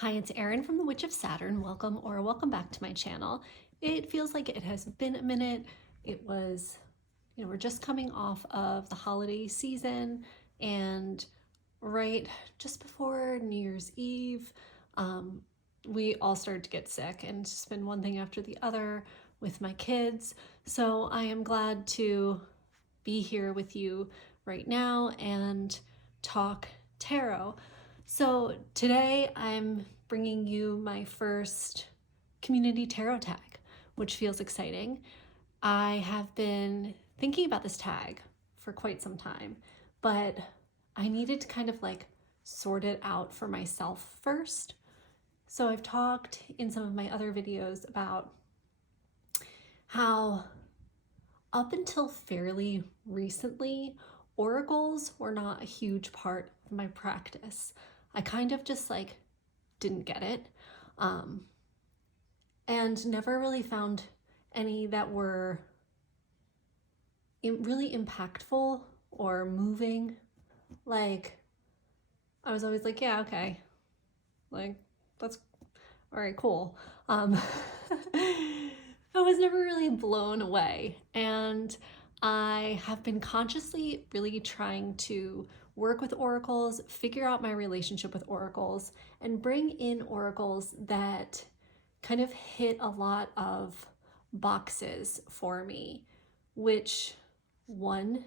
Hi, it's Erin from the Witch of Saturn. Welcome back to my channel. It feels like it has been a minute. It was, we're just coming off of the holiday season, and right just before New Year's Eve, we all started to get sick, and it's just been one thing after the other with my kids. So I am glad to be here with you right now and talk tarot. So today I'm bringing you my first community tarot tag, which feels exciting. I have been thinking about this tag for quite some time, but I needed to kind of sort it out for myself first. So I've talked in some of my other videos about how up until fairly recently, oracles were not a huge part of my practice. I kind of just didn't get it, and never really found any that were really impactful or moving. I was always like, yeah, okay, that's all right, cool. I was never really blown away, and I have been consciously really trying to work with oracles, figure out my relationship with oracles, and bring in oracles that kind of hit a lot of boxes for me, which one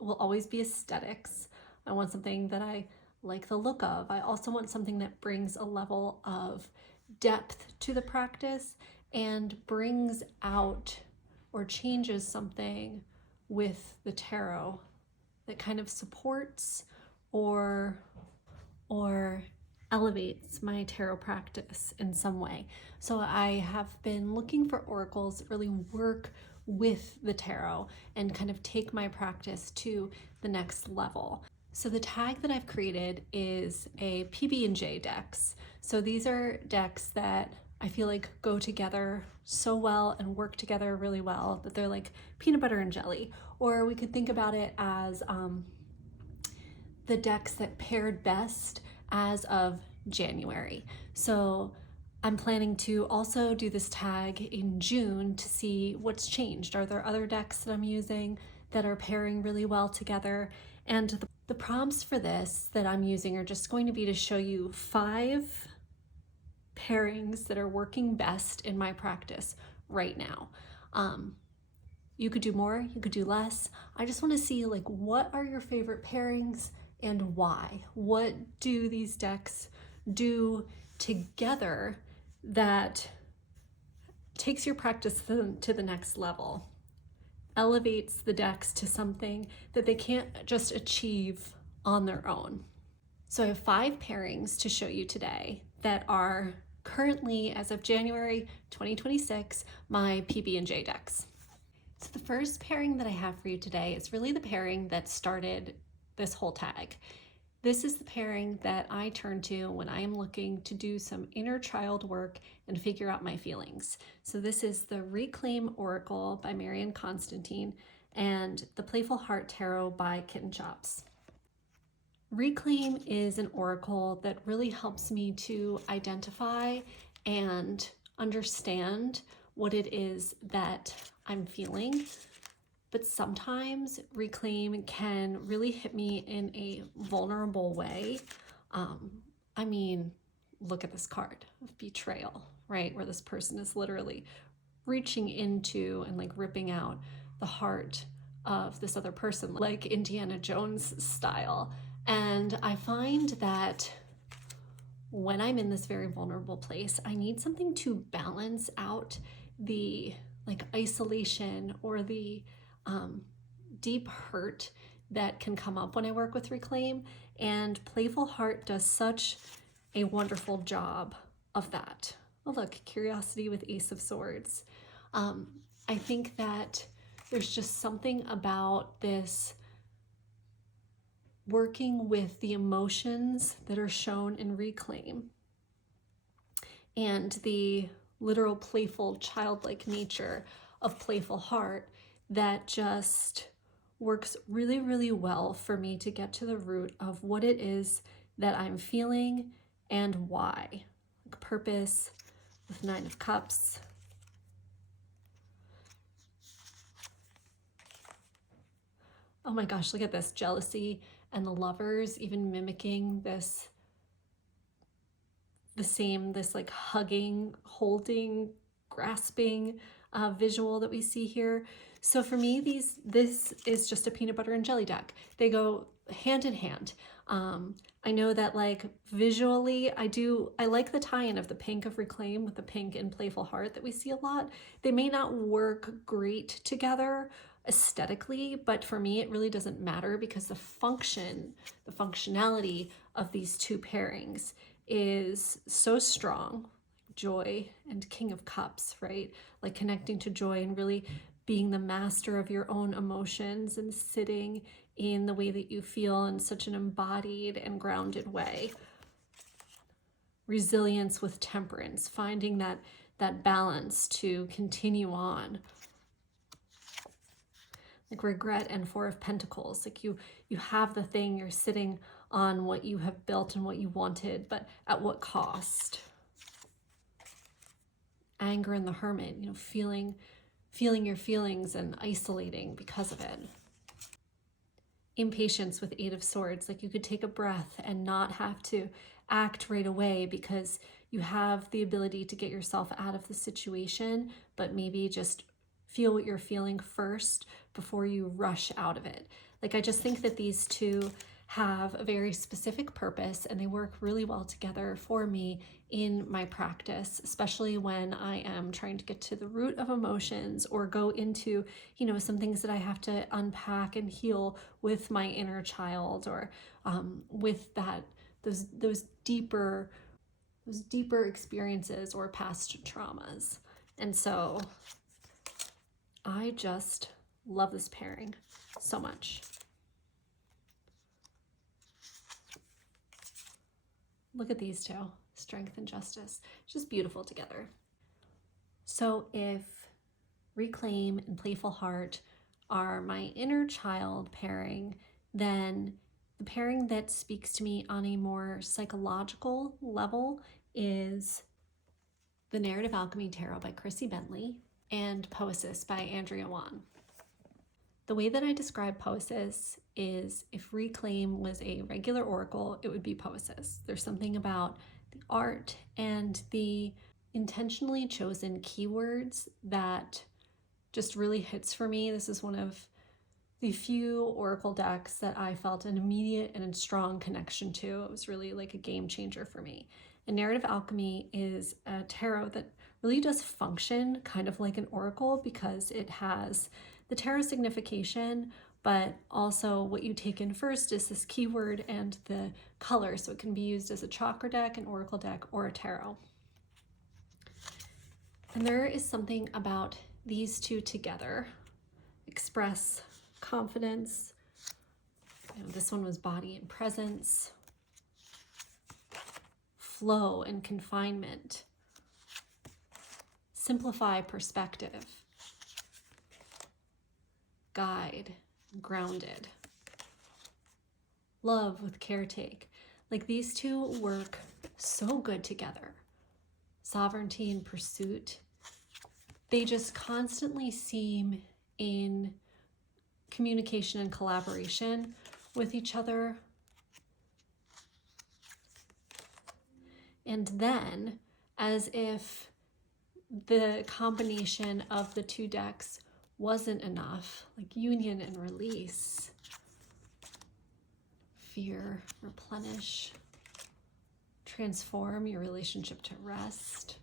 will always be aesthetics. I want something that I like the look of. I also want something that brings a level of depth to the practice and brings out or changes something with the tarot that kind of supports or elevates my tarot practice in some way. So I have been looking for oracles that really work with the tarot and kind of take my practice to the next level. So the tag that I've created is a PB&J decks. So these are decks that I feel like go together so well and work together really well that they're like peanut butter and jelly. Or we could think about it as the decks that paired best as of January. So I'm planning to also do this tag in June to see what's changed. Are there other decks that I'm using that are pairing really well together? And the prompts for this that I'm using are just going to be to show you 5 pairings that are working best in my practice right now. You could do more, you could do less. I just want to see what are your favorite pairings and why? What do these decks do together that takes your practice to the next level, elevates the decks to something that they can't just achieve on their own? So I have 5 pairings to show you today that are currently, as of January 2026, my PB&J decks. So the first pairing that I have for you today is really the pairing that started this whole tag. This is the pairing that I turn to when I am looking to do some inner child work and figure out my feelings. So this is the Reclaim Oracle by Marianne Constantine and the Playful Heart Tarot by Kitten Chops. Reclaim is an oracle that really helps me to identify and understand what it is that I'm feeling. But sometimes Reclaim can really hit me in a vulnerable way. I mean, look at this card of betrayal, right? Where this person is literally reaching into and ripping out the heart of this other person, like Indiana Jones style. And I find that when I'm in this very vulnerable place, I need something to balance out the isolation or the deep hurt that can come up when I work with Reclaim. And Playful Heart does such a wonderful job of that. Oh, look, Curiosity with Ace of Swords. I think that there's just something about this working with the emotions that are shown in Reclaim and the literal playful childlike nature of Playful Heart that just works really, really well for me to get to the root of what it is that I'm feeling and why. Like purpose with 9 of Cups. Oh my gosh, look at this. Jealousy and the Lovers, even mimicking this like hugging, holding, grasping visual that we see here. So for me, this is just a peanut butter and jelly deck. They go hand in hand. I know that like visually, I like the tie-in of the pink of Reclaim with the pink and Playful Heart that we see a lot. They may not work great together aesthetically, but for me, it really doesn't matter because the functionality of these two pairings is so strong. Joy and King of Cups, right? Like connecting to joy and really being the master of your own emotions and sitting in the way that you feel in such an embodied and grounded way. Resilience with Temperance, finding that balance to continue on. Like Regret and 4 of Pentacles, like you have the thing, you're sitting on what you have built and what you wanted, but at what cost? Anger and the Hermit, feeling your feelings and isolating because of it. Impatience with 8 of Swords, like you could take a breath and not have to act right away because you have the ability to get yourself out of the situation, but maybe just feel what you're feeling first before you rush out of it. Like I just think that these two have a very specific purpose and they work really well together for me in my practice, especially when I am trying to get to the root of emotions or go into, some things that I have to unpack and heal with my inner child or with those deeper experiences or past traumas. And so I just love this pairing so much. Look at these two, Strength and Justice, just beautiful together. So if Reclaim and Playful Heart are my inner child pairing, then the pairing that speaks to me on a more psychological level is the Narrative Alchemy Tarot by Chrissy Bentley and Poesis by Andrea Wan. The way that I describe Poesis is if Reclaim was a regular oracle, it would be Poesis. There's something about the art and the intentionally chosen keywords that just really hits for me. This is one of the few oracle decks that I felt an immediate and strong connection to. It was really like a game changer for me. And Narrative Alchemy is a tarot that really does function kind of like an oracle because it has the tarot signification, but also what you take in first is this keyword and the color. So it can be used as a chakra deck, an oracle deck, or a tarot. And there is something about these two together. Express confidence. This one was Body and Presence. Flow and confinement. Simplify perspective. Guide, grounded. Love with caretake. Like these two work so good together. Sovereignty and pursuit. They just constantly seem in communication and collaboration with each other. And then, as if the combination of the two decks wasn't enough, like union and release, fear, replenish, transform your relationship to rest,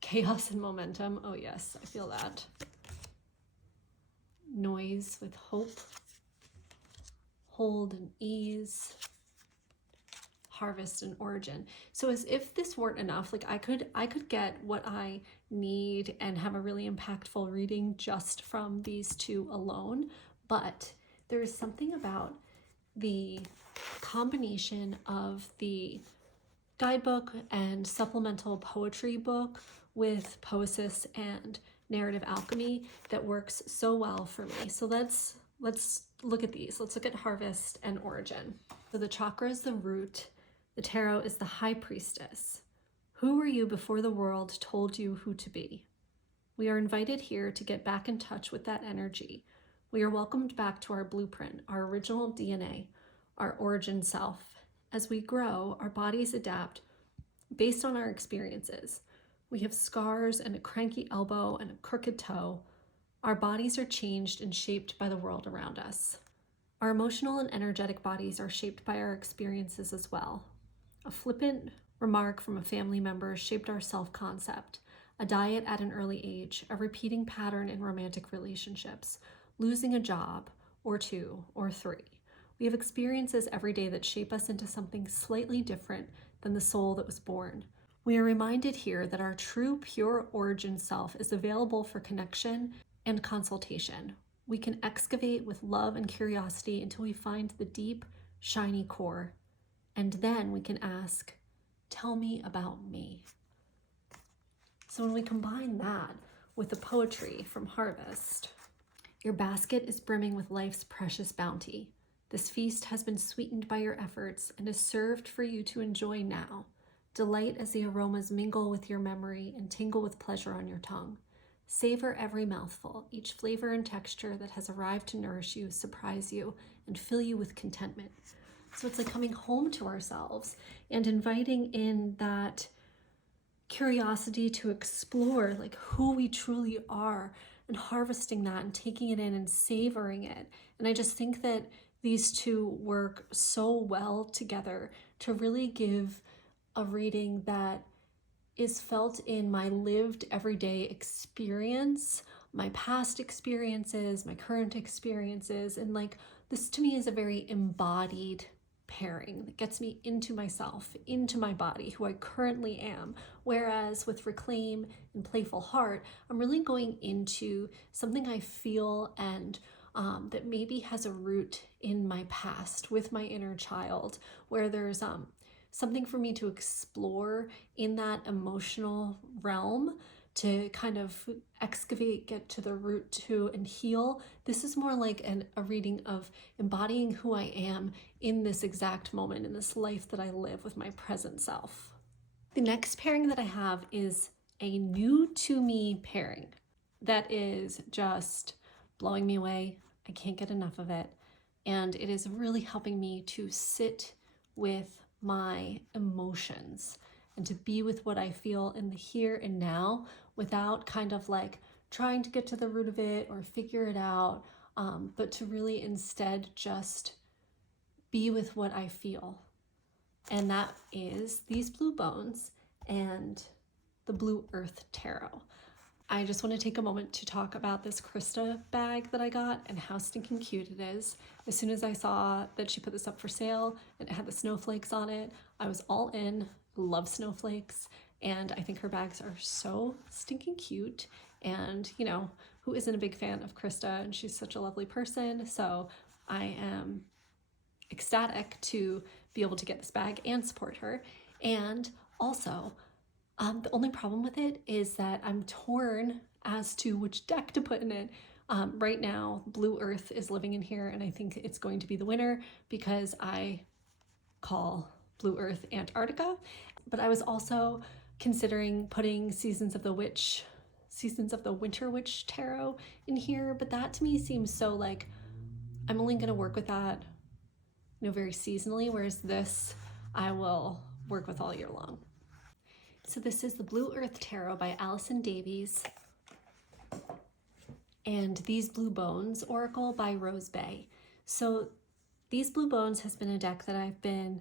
chaos and momentum. Oh yes, I feel that. Noise with hope, hold and ease, harvest and origin. So as if this weren't enough, like I could get what I need and have a really impactful reading just from these two alone, but there is something about the combination of the guidebook and supplemental poetry book with Poesis and Narrative Alchemy that works so well for me. So let's look at these. Let's look at harvest and origin. So the chakra is the root, The tarot is the High Priestess. Who were you before the world told you who to be? We are invited here to get back in touch with that energy. We are welcomed back to our blueprint, our original DNA, our origin self. As we grow, our bodies adapt based on our experiences. We have scars and a cranky elbow and a crooked toe. Our bodies are changed and shaped by the world around us. Our emotional and energetic bodies are shaped by our experiences as well. A flippant remark from a family member shaped our self-concept. A diet at an early age, a repeating pattern in romantic relationships, losing a job, or 2, or 3. We have experiences every day that shape us into something slightly different than the soul that was born. We are reminded here that our true, pure origin self is available for connection and consultation. We can excavate with love and curiosity until we find the deep, shiny core. And then we can ask, tell me about me. So when we combine that with the poetry from Harvest, your basket is brimming with life's precious bounty. This feast has been sweetened by your efforts and is served for you to enjoy now. Delight as the aromas mingle with your memory and tingle with pleasure on your tongue. Savor every mouthful, each flavor and texture that has arrived to nourish you, surprise you, and fill you with contentment. So it's like coming home to ourselves and inviting in that curiosity to explore like who we truly are and harvesting that and taking it in and savoring it. And I just think that these two work so well together to really give a reading that is felt in my lived everyday experience, my past experiences, my current experiences. And like this to me is a very embodied pairing that gets me into myself, into my body, who I currently am. Whereas with Reclaim and Playful Heart, I'm really going into something I feel and that maybe has a root in my past with my inner child, where there's something for me to explore in that emotional realm to kind of excavate, get to the root to, and heal. This is more like a reading of embodying who I am in this exact moment, in this life that I live with my present self. The next pairing that I have is a new to me pairing that is just blowing me away. I can't get enough of it. And it is really helping me to sit with my emotions and to be with what I feel in the here and now without kind of like trying to get to the root of it or figure it out, but to really instead just be with what I feel. And that is these blue bones and the Blue Earth Tarot. I just want to take a moment to talk about this Krista bag that I got and how stinking cute it is. As soon as I saw that she put this up for sale and it had the snowflakes on it, I was all in. Love snowflakes, and I think her bags are so stinking cute. And you know, who isn't a big fan of Krista? And she's such a lovely person. So I am ecstatic to be able to get this bag and support her. And also, the only problem with it is that I'm torn as to which deck to put in it. Right now, Blue Earth is living in here, and I think it's going to be the winner because I call Blue Earth Antarctica. But I was also considering putting Seasons of the Winter Witch Tarot in here, but that to me seems so like I'm only going to work with that, you know, very seasonally, whereas this I will work with all year long. So this is the Blue Earth Tarot by Allison Davies and These Blue Bones Oracle by Rose Bay. So These Blue Bones has been a deck that I've been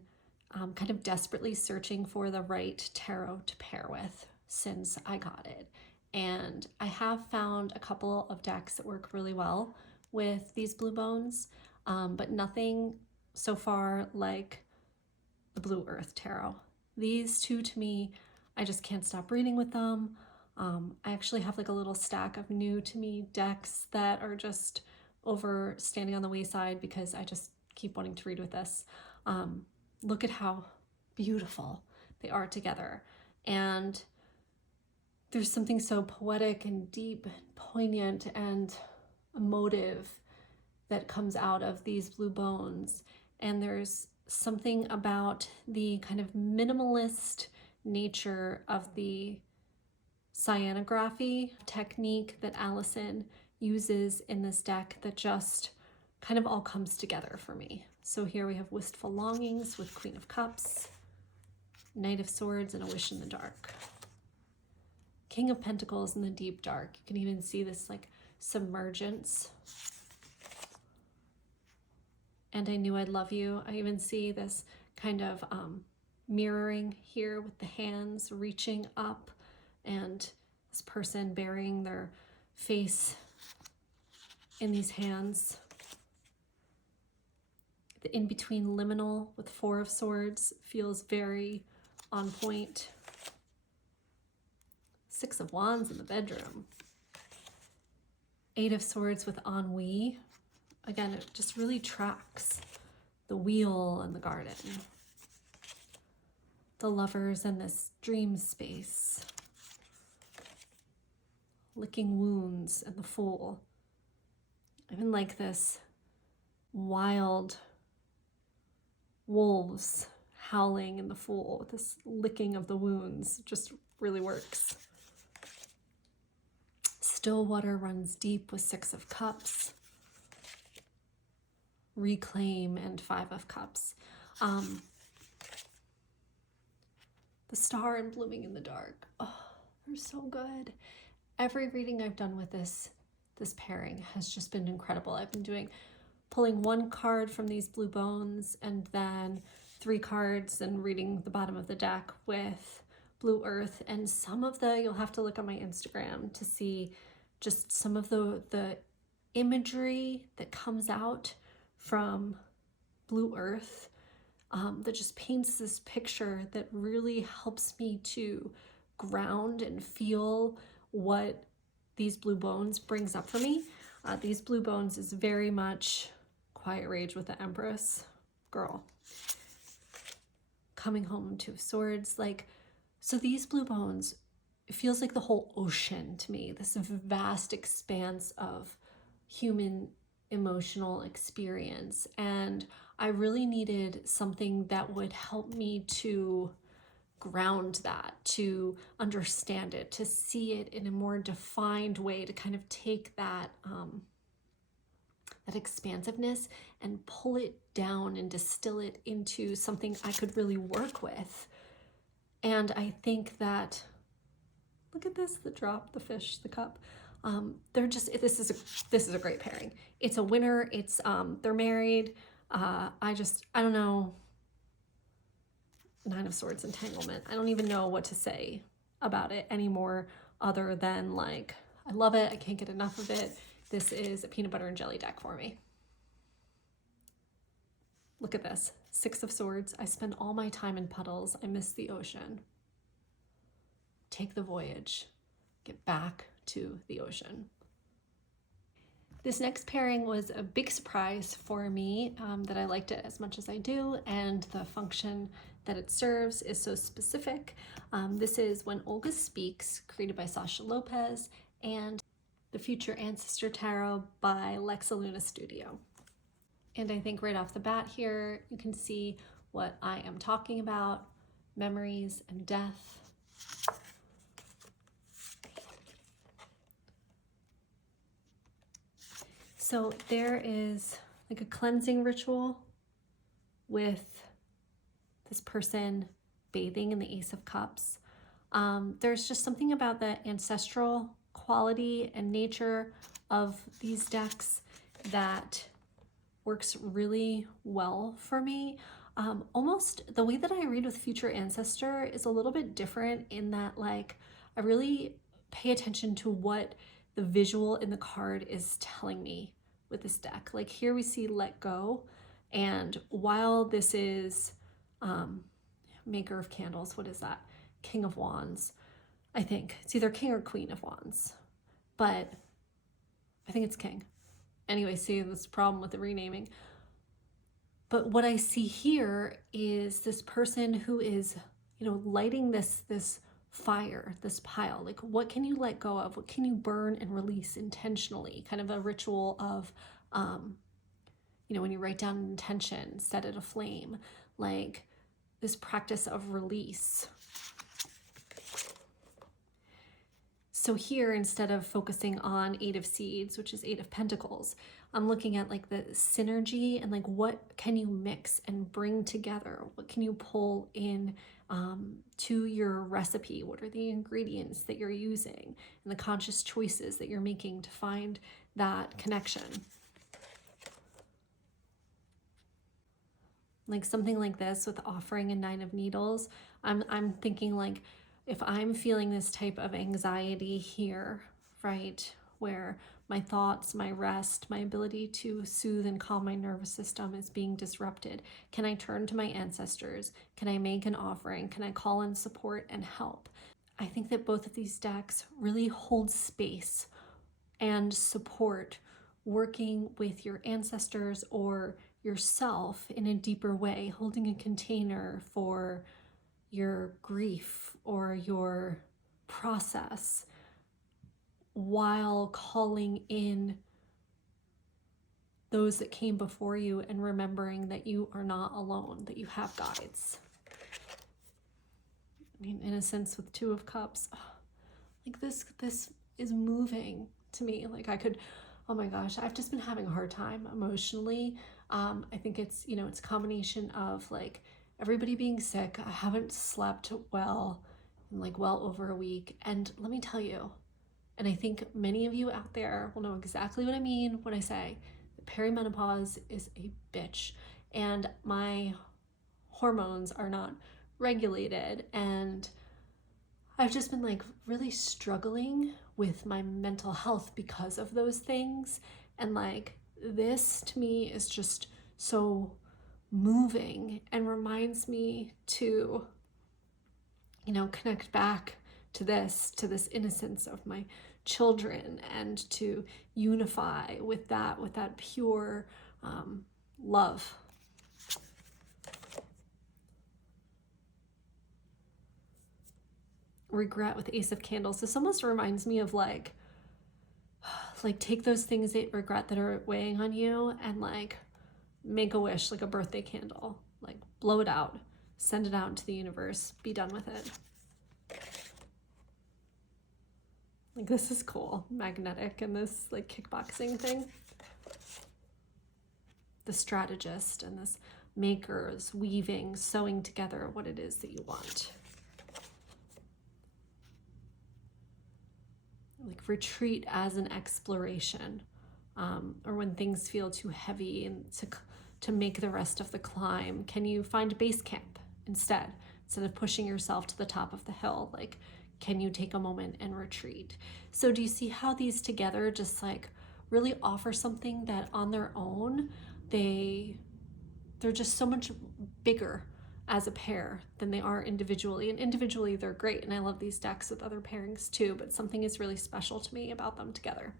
kind of desperately searching for the right tarot to pair with since I got it. And I have found a couple of decks that work really well with these Blue Bones, but nothing so far like the Blue Earth Tarot. These two to me, I just can't stop reading with them. I actually have like a little stack of new to me decks that are just over standing on the wayside because I just keep wanting to read with this. Look at how beautiful they are together. And there's something so poetic and deep and poignant and emotive that comes out of these blue bones. And there's something about the kind of minimalist nature of the cyanography technique that Allison uses in this deck that just kind of all comes together for me. So here we have Wistful Longings with Queen of Cups, Knight of Swords, and A Wish in the Dark. King of Pentacles in the deep dark. You can even see this like submergence. And I Knew I'd Love You. I even see this kind of mirroring here with the hands reaching up and this person burying their face in these hands. The in-between liminal with Four of Swords feels very on point. Six of Wands in the bedroom. Eight of Swords with ennui. Again, it just really tracks the wheel and the garden. The Lovers and this dream space. Licking wounds and the Fool. I even like this wild wolves howling in the Fool with this licking of the wounds. It just really works. Still water runs deep with Six of Cups. Reclaim and Five of Cups. The Star and Blooming in the Dark. Oh, they're so good. Every reading I've done with this pairing has just been incredible. I've been pulling one card from these blue bones and then 3 cards and reading the bottom of the deck with Blue Earth, and some of you'll have to look on my Instagram to see just some of the imagery that comes out from Blue Earth that just paints this picture that really helps me to ground and feel what these blue bones brings up for me. These blue bones is very much Quiet Rage with the Empress. Girl. Coming Home, Two of Swords. So these blue bones, it feels like the whole ocean to me. This vast expanse of human emotional experience. And I really needed something that would help me to ground that, to understand it, to see it in a more defined way, to kind of take that that expansiveness and pull it down and distill it into something I could really work with. And I think that, look at this, the drop, the fish, the cup. This is a great pairing. It's a winner. It's they're married. I don't know. Nine of Swords entanglement. I don't even know what to say about it anymore other than I love it. I can't get enough of it. This is a peanut butter and jelly deck for me. Look at this. Six of Swords. I spend all my time in puddles. I miss the ocean. Take the voyage. Get back to the ocean. This next pairing was a big surprise for me, that I liked it as much as I do, and the function that it serves is so specific. This is When Olga Speaks, created by Sasha Lopez, and the Future Ancestor Tarot by Lexa Luna Studio. And I think right off the bat here, you can see what I am talking about, memories and death. So there is a cleansing ritual with this person bathing in the Ace of Cups. There's just something about the ancestral quality and nature of these decks that works really well for me. Almost the way that I read with Future Ancestor is a little bit different in that I really pay attention to what the visual in the card is telling me with this deck. Here we see Let Go, and while this is Maker of Candles, what is that? King of Wands. I think it's either King or Queen of Wands, but I think it's King. Anyway, see this problem with the renaming. But what I see here is this person who is, lighting this fire, this pile. What can you let go of? What can you burn and release intentionally? Kind of a ritual of, when you write down an intention, set it aflame. like this practice of release. So here, instead of focusing on 8 of Seeds, which is 8 of Pentacles, I'm looking at like the synergy and like what can you mix and bring together? What can you pull in to your recipe? What are the ingredients that you're using and the conscious choices that you're making to find that connection? Like something like this with offering a 9 of Needles, I'm thinking like, if I'm feeling this type of anxiety here, right, where my thoughts, my rest, my ability to soothe and calm my nervous system is being disrupted, can I turn to my ancestors? Can I make an offering? Can I call in support and help? I think that both of these decks really hold space and support working with your ancestors or yourself in a deeper way, holding a container for your grief or your process while calling in those that came before you and remembering that you are not alone, that you have guides. I mean, in a sense, with 2 of Cups, like this is moving to me. Like I could, oh my gosh, I've just been having a hard time emotionally. I think it's, you know, it's a combination of like everybody being sick. I haven't slept well in like well over a week. And let me tell you, and I think many of you out there will know exactly what I mean when I say that perimenopause is a bitch and my hormones are not regulated, and I've just been like really struggling with my mental health because of those things. And like this to me is just so moving and reminds me to, you know, connect back to this innocence of my children and to unify with that pure love. Regret with Ace of Candles. This almost reminds me of like take those things that regret that are weighing on you and like make a wish, like a birthday candle, like blow it out, send it out into the universe, be done with it. Like this is cool, magnetic, and this like kickboxing thing. The strategist and this makers, weaving, sewing together what it is that you want. Like retreat as an exploration, or when things feel too heavy and to make the rest of the climb, can you find base camp instead of pushing yourself to the top of the hill? Like, can you take a moment and retreat? So do you see how these together just like really offer something that on their own, they're just so much bigger as a pair than they are individually. And individually they're great, and I love these decks with other pairings too, but something is really special to me about them together.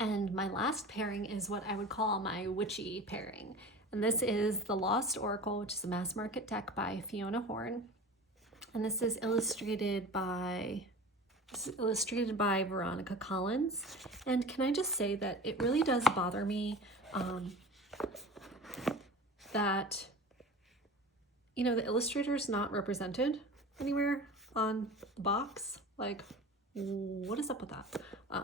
And my last pairing is what I would call my Witchy pairing. And this is the Lost Oracle, which is a mass market deck by Fiona Horn. And this is illustrated by Veronica Collins. And can I just say that it really does bother me that, you know, the illustrator is not represented anywhere on the box. Like, what is up with that? I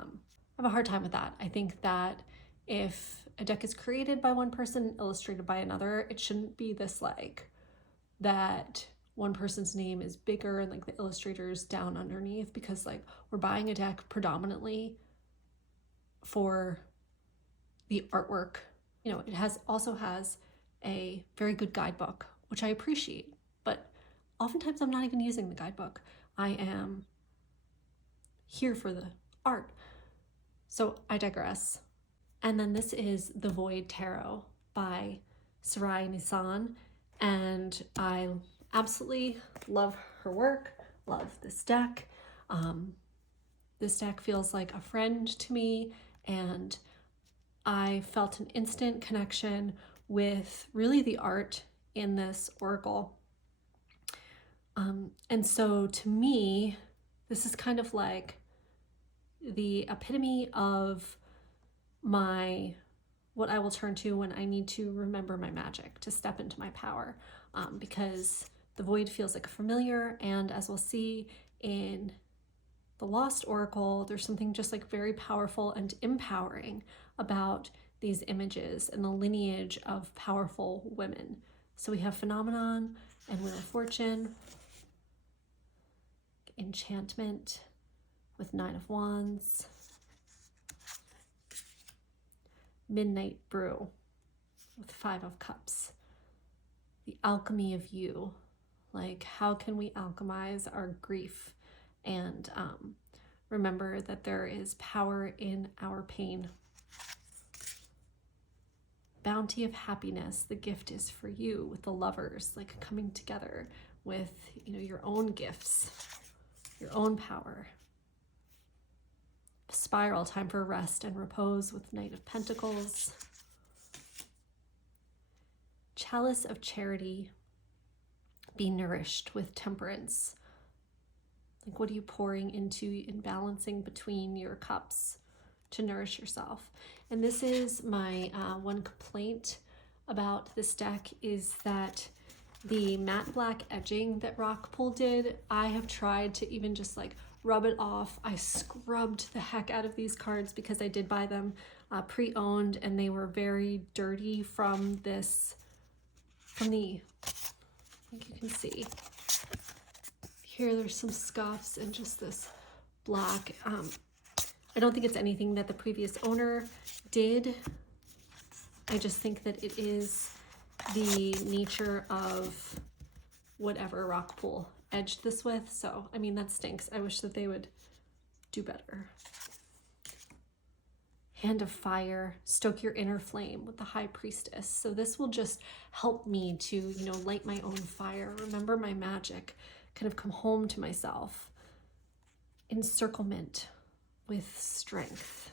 have a hard time with that. I think that if a deck is created by one person, illustrated by another, it shouldn't be this like that one person's name is bigger and like the illustrator's down underneath, because like we're buying a deck predominantly for the artwork. You know, it also has a very good guidebook, which I appreciate, but oftentimes I'm not even using the guidebook. I am here for the art. So I digress. And then this is The Void Tarot by Sarai Nissan, and I absolutely love her work, love this deck. This deck feels like a friend to me, and I felt an instant connection with really the art in this oracle. And so to me, this is kind of like the epitome of my what I will turn to when I need to remember my magic, to step into my power, because the void feels like a familiar, and as we'll see in the Lost Oracle, there's something just like very powerful and empowering about these images and the lineage of powerful women. So we have Phenomenon and Wheel of Fortune, Enchantment with Nine of Wands, Midnight Brew with Five of Cups, the alchemy of you. Like, how can we alchemize our grief and remember that there is power in our pain? Bounty of happiness, the gift is for you, with the Lovers, like coming together with, you know, your own gifts, your own power. Spiral, time for rest and repose with Knight of Pentacles. Chalice of charity, be nourished with Temperance. Like, what are you pouring into and balancing between your cups to nourish yourself? And this is my one complaint about this deck, is that the matte black edging that Rockpool did, I have tried to even just like rub it off. I scrubbed the heck out of these cards because I did buy them pre-owned, and they were very dirty from the, I think you can see here, there's some scuffs and just this black. I don't think it's anything that the previous owner did. I just think that it is the nature of whatever Rockpool edged this with. So, I mean, that stinks. I wish that they would do better. Hand of Fire, stoke your inner flame with the High Priestess. So this will just help me to, you know, light my own fire, remember my magic, kind of come home to myself. Encirclement with Strength.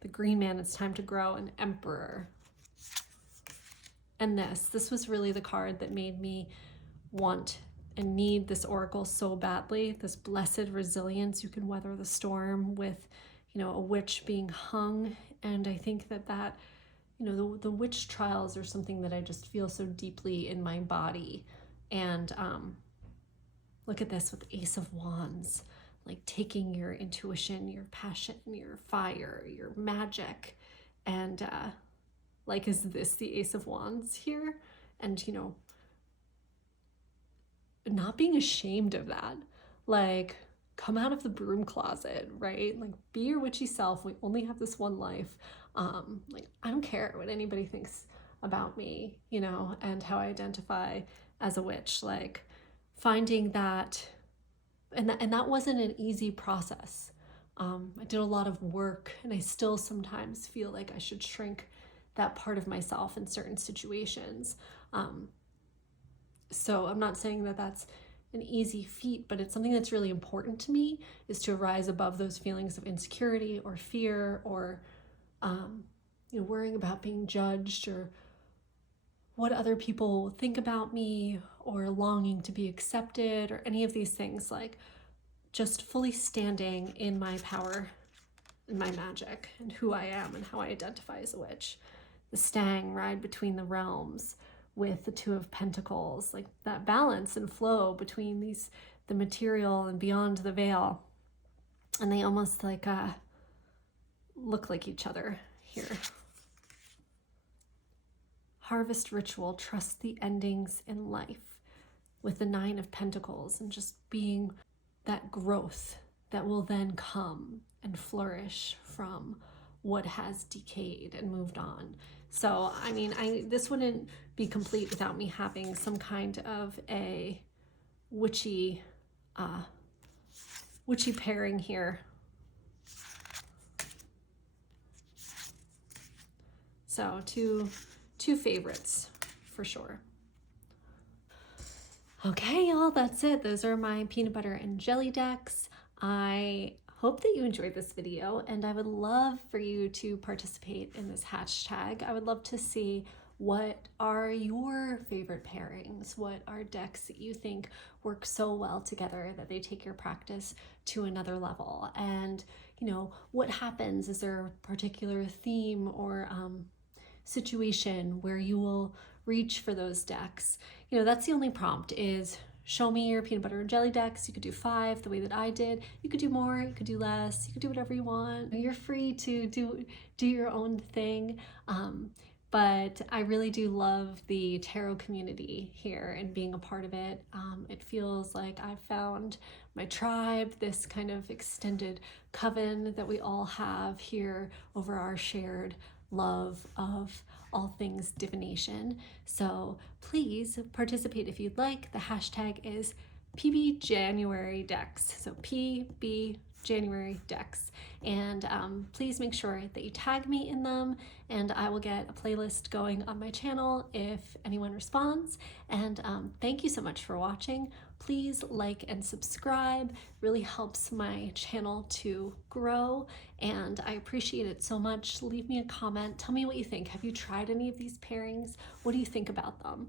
The Green Man, it's time to grow, an Emperor. And this was really the card that made me want and need this oracle so badly. This blessed resilience, you can weather the storm, with, you know, a witch being hung. And I think that you know, the witch trials are something that I just feel so deeply in my body. And look at this with Ace of Wands, like taking your intuition, your passion, your fire, your magic, and like, is this the Ace of Wands here? And, you know, not being ashamed of that. Like, come out of the broom closet, right? Like, be your witchy self. We only have this one life. Like, I don't care what anybody thinks about me, you know, and how I identify as a witch. Like, finding that, and that wasn't an easy process. I did a lot of work, and I still sometimes feel like I should shrink that part of myself in certain situations. So I'm not saying that that's an easy feat, but it's something that's really important to me, is to rise above those feelings of insecurity or fear, or you know, worrying about being judged, or what other people think about me, or longing to be accepted, or any of these things. Like, just fully standing in my power and my magic and who I am and how I identify as a witch. The Stang, ride between the realms with the Two of Pentacles, like that balance and flow between the material and beyond the veil. And they almost like look like each other here. Harvest Ritual, trust the endings in life, with the Nine of Pentacles, and just being that growth that will then come and flourish from what has decayed and moved on. So, I mean, this wouldn't be complete without me having some kind of a witchy pairing here. So, two favorites for sure. Okay, y'all, that's it. Those are my peanut butter and jelly decks. I hope that you enjoyed this video, and I would love for you to participate in this hashtag. I would love to see what are your favorite pairings? What are decks that you think work so well together that they take your practice to another level? And, you know, what happens? Is there a particular theme or situation where you will reach for those decks? You know, that's the only prompt, is show me your peanut butter and jelly decks. You could do 5 the way that I did. You could do more, you could do less, you could do whatever you want. You're free to do your own thing. But I really do love the tarot community here and being a part of it. It feels like I've found my tribe, this kind of extended coven that we all have here over our shared love of all things divination. So please participate if you'd like. The hashtag is PB January Decks. So PB January decks, and please make sure that you tag me in them, and I will get a playlist going on my channel if anyone responds. And thank you so much for watching. Please like and subscribe. It really helps my channel to grow, and I appreciate it so much. Leave me a comment. Tell me what you think. Have you tried any of these pairings? What do you think about them?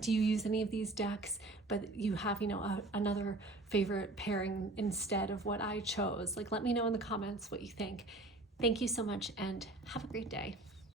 Do you use any of these decks, but you have, you know, another favorite pairing instead of what I chose? Like, let me know in the comments what you think. Thank you so much, and have a great day.